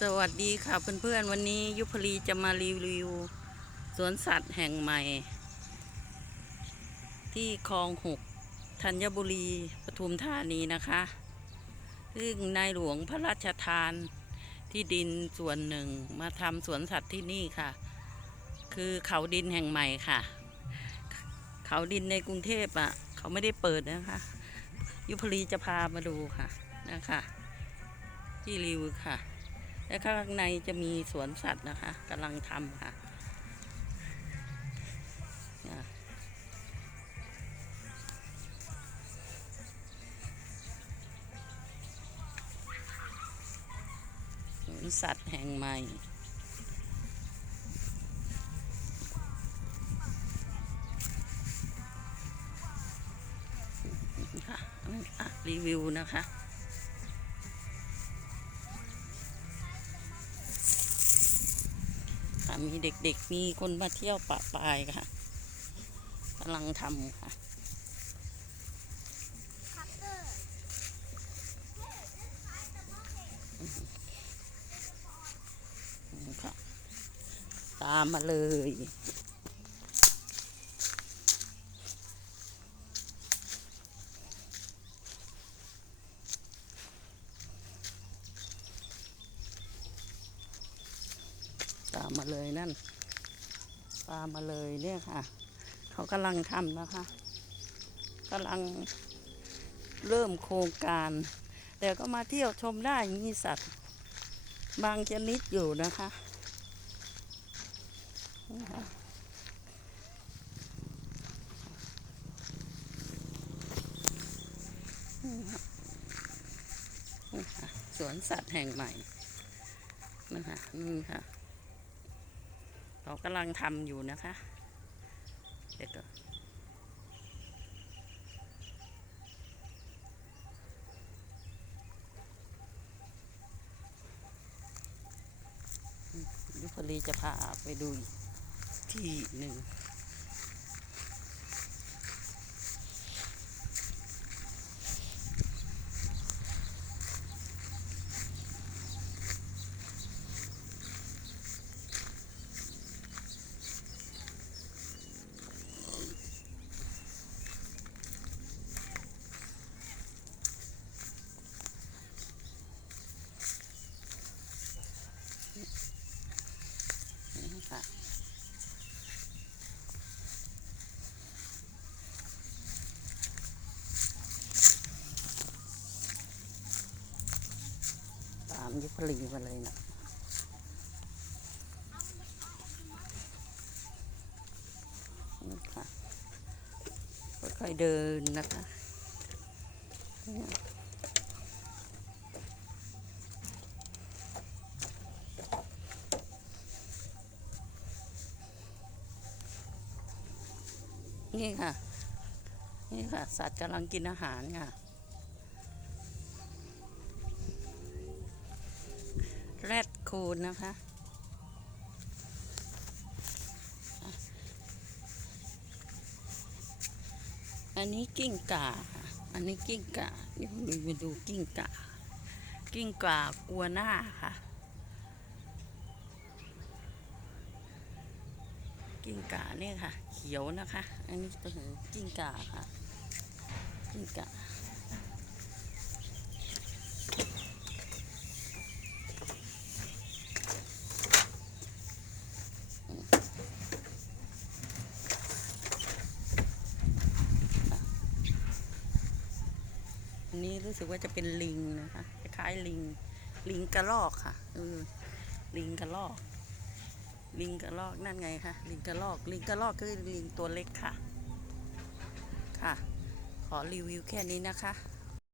สวัสดีค่ะเพื่อนๆ วันนี้ยุพรีจะมารีวิว สวนสัตว์แห่งใหม่ ที่คลองหกธัญบุรีปทุมธานีนะคะ ซึ่งในหลวงพระราชทานที่ดินส่วนหนึ่งมาทำสวนสัตว์ที่นี่ค่ะ คือเขาดินแห่งใหม่ค่ะ เขาดินในกรุงเทพอะ เขาไม่ได้เปิดนะคะ ยุพรีจะพามาดูค่ะนะคะที่รีวิวค่ะ และข้างในจะมีสวนสัตว์นะคะกำลังทำค่ะสวนสัตว์แห่งใหม่ค่ะรีวิวนะคะ มีเด็กๆ มีคนมาเที่ยวปะปายค่ะกำลังทำค่ะนี่ค่ะตามมาเลย ตามมาเลยนั่น ตามมาเลยเนี่ยค่ะ เขากำลังทำนะคะกำลังเริ่มโครงการ แต่ก็มาเที่ยวชมได้มีสัตว์ บางชนิดอยู่นะคะนี่ค่ะนี่ค่ะนี่ค่ะสวนสัตว์แห่งใหม่นะคะนี่ค่ะ เรากำลังทำอยู่นะคะเดี๋ยวก็ยุพลีจะพาไปดูที่หนึ่ง ยุพลีมาเลยนะนี่ค่ะค่อยๆเดินนะคะนี่ค่ะ นี่ค่ะ สัตว์กำลังกินอาหารค่ะ แรดคูนนะคะอันนี้กิ้งก่า อันนี้กิ้งก่านี่คุณดูมาดูกิ้งก่า กิ้งก่ากลัวหน้าค่ะ กิ้งก่าเนี่ยค่ะ เขียวนะคะ อันนี้ตัวหนึ่งกิ้งก่าค่ะ กิ้งก่า นี้รู้สึกว่าจะเป็นลิงนะคะคล้ายๆลิง ลิงกระรอกค่ะเออลิงกระรอก ลิงกระรอกนั่นไงคะลิงกระรอก ลิงกระรอกคือลิงตัวเล็กค่ะ ค่ะ ขอรีวิวแค่นี้นะคะ